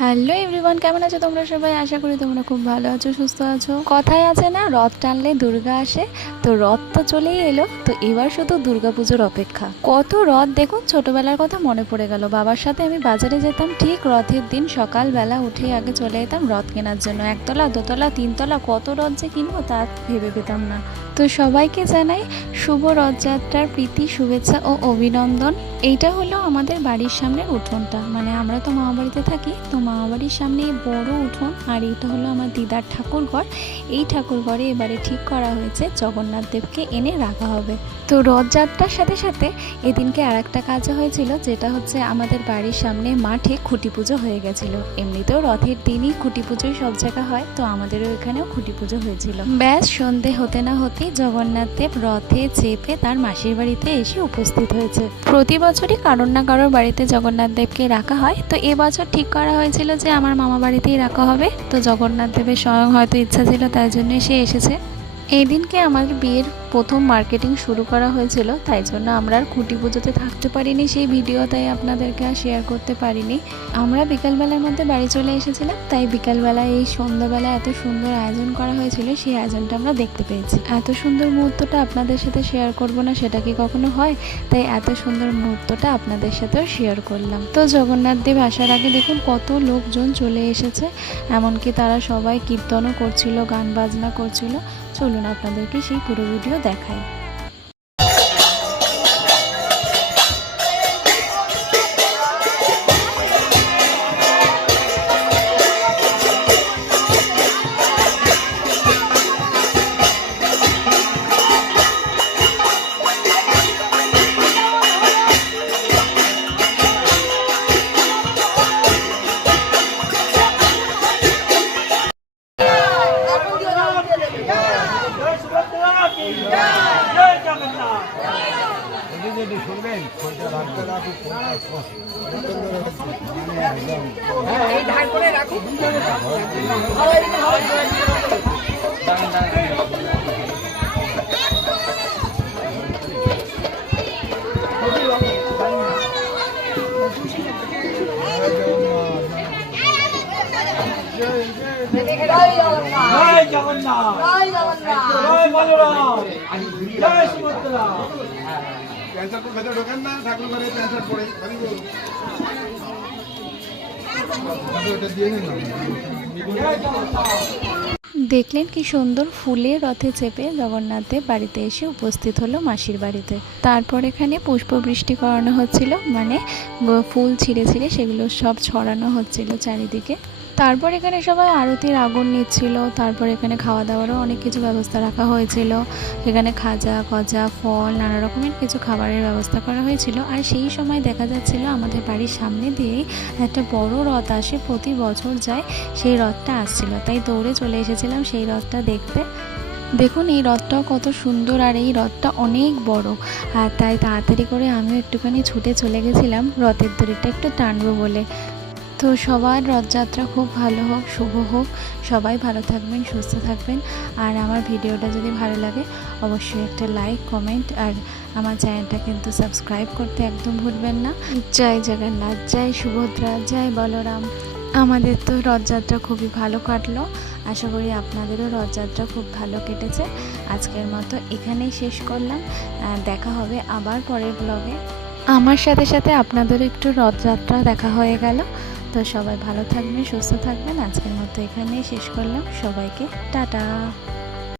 Hello everyone, কেমন আছো তোমরা সবাই? আশা করি তোমরা খুব ভালো আছো, সুস্থ আছো। কথায় আছে না, রথ টানলে দুর্গা আসে। তো রথ তো চলেই এলো, তো এবার শুধু দুর্গাপুজোর অপেক্ষা। কত রথ দেখুন, ছোটবেলার কথা মনে পড়ে গেল। বাবার সাথে আমি বাজারে যেতাম ঠিক রথের দিন সকালবেলা উঠে আগে চলে যেতাম রথ কেনার জন্য। একতলা, দোতলা, তিনতলা কত রথ যে কিনবো তা ভেবে পেতাম না। তো সবাইকে জানাই শুভ রথযাত্রার প্রীতি, শুভেচ্ছা ও অভিনন্দন। এইটা হলো আমাদের বাড়ির সামনের উঠোনটা, মানে আমরা তো মামাবাড়িতে থাকি, তো মামাবাড়ির সামনে বড় উঠোন। আর এইটা হলো আমার দিদার ঠাকুরঘর। এই ঠাকুরঘরে এবারে ঠিক করা হয়েছে জগন্নাথ দেবকে এনে রাখা হবে। তো রথযাত্রার সাথে সাথে এদিনকে আর একটা কাজ হয়েছিল, যেটা হচ্ছে আমাদের বাড়ির সামনে মাঠে খুঁটি পুজো হয়ে গেছিলো। এমনিতেও রথের দিনই খুঁটি পুজোই সব জায়গা হয়, তো আমাদেরও এখানেও খুঁটি পুজো হয়েছিল। ব্যাস সন্ধে হতে না হতেই জগন্নাথ দেব রথে চেপে তার মাসির বাড়িতে এসে উপস্থিত হয়েছে। প্রতি বছরই কারোর না কারোর বাড়িতে জগন্নাথ দেবকে রাখা হয়, তো এবছর ঠিক করা হয়েছিল যে আমার মামা বাড়িতেই রাখা হবে। তো জগন্নাথ দেবের স্বয়ং হয়তো ইচ্ছা ছিল, তাই জন্য সে এসেছে। এই দিনকে আমাদের বিয়ের প্রথম মার্কেটিং শুরু করা হয়েছিল, তাই জন্য আমরা আর খুঁটি পুজোতে থাকতে পারিনি, সেই ভিডিও তাই আপনাদেরকে আর শেয়ার করতে পারিনি। আমরা বিকালবেলার মধ্যে বাড়ি চলে এসেছিলাম, তাই বিকালবেলায় এই সন্ধ্যাবেলা এত সুন্দর আয়োজন করা হয়েছিল, সেই আয়োজনটা আমরা দেখতে পেয়েছি। এত সুন্দর মুহূর্তটা আপনাদের সাথে শেয়ার করব না সেটা কি কখনো হয়? তাই এত সুন্দর মুহূর্তটা আপনাদের সাথেও শেয়ার করলাম। তো জগন্নাথ দেব আসার আগে দেখুন কত লোকজন চলে এসেছে, এমনকি তারা সবাই কীর্তনও করছিল, গান বাজনা করছিল। চলুন আপনাদেরকে সেই পুরো ভিডিও দেখাই। জয় জগন্নাথ, জয় বলরাম, জয় সুভদ্রা। ঢোকেন না ঠাকুর ঘরে পড়ে দেখলেন কি সুন্দর ফুলের রথে চেপে জগন্নাথ দেব বাড়িতে এসে উপস্থিত হলো মাসির বাড়িতে। তারপর এখানে পুষ্পবৃষ্টি করানো হচ্ছিল, মানে ফুল ছিঁড়ে ছিঁড়ে সেগুলো সব ছড়ানো হচ্ছিল চারিদিকে। তারপর এখানে সবাই আরতির আগুন নিচ্ছিল। তারপর এখানে খাওয়া দাওয়ারও অনেক কিছু ব্যবস্থা রাখা হয়েছিল। এখানে খাজা, গজা, ফল, নানা রকমের কিছু খাবারের ব্যবস্থা করা হয়েছিল। আর সেই সময় দেখা যাচ্ছিল আমাদের বাড়ির সামনে দিয়েই একটা বড় রথ আসে, প্রতি বছর যায়, সেই রথটা আসছিল, তাই দৌড়ে চলে এসেছিলাম সেই রথটা দেখতে। দেখুন এই রথটাও কত সুন্দর, আর এই রথটা অনেক বড়, আর তাই তাড়াতাড়ি করে আমিও একটুখানি ছুটে চলে গেছিলাম রথের দড়িটা একটু টানবো বলে। তো সবার রথযাত্রা খুব ভালো হোক, শুভ হোক। সবাই ভালো থাকবেন, সুস্থ থাকবেন। আর আমার ভিডিওটা যদি ভালো লাগে অবশ্যই একটা লাইক, কমেন্ট আর আমার চ্যানেলটা কিন্তু সাবস্ক্রাইব করতে একদম ভুলবেন না। জয় জগন্নাথ, জয় সুভদ্রা, জয় বলরাম। আমাদের তো রথযাত্রা খুবই ভালো কাটলো, আশা করি আপনাদেরও রথযাত্রা খুব ভালো কেটেছে। আজকের মতো এখানেই শেষ করলাম, দেখা হবে আবার পরের ব্লগে। আমার সাথে সাথে আপনাদেরও একটু রথযাত্রা দেখা হয়ে গেল। তো সবাই ভালো থাকবেন, সুস্থ থাকবেন। আজকের মতো এখানেই শেষ করলাম, সবাইকে টাটা।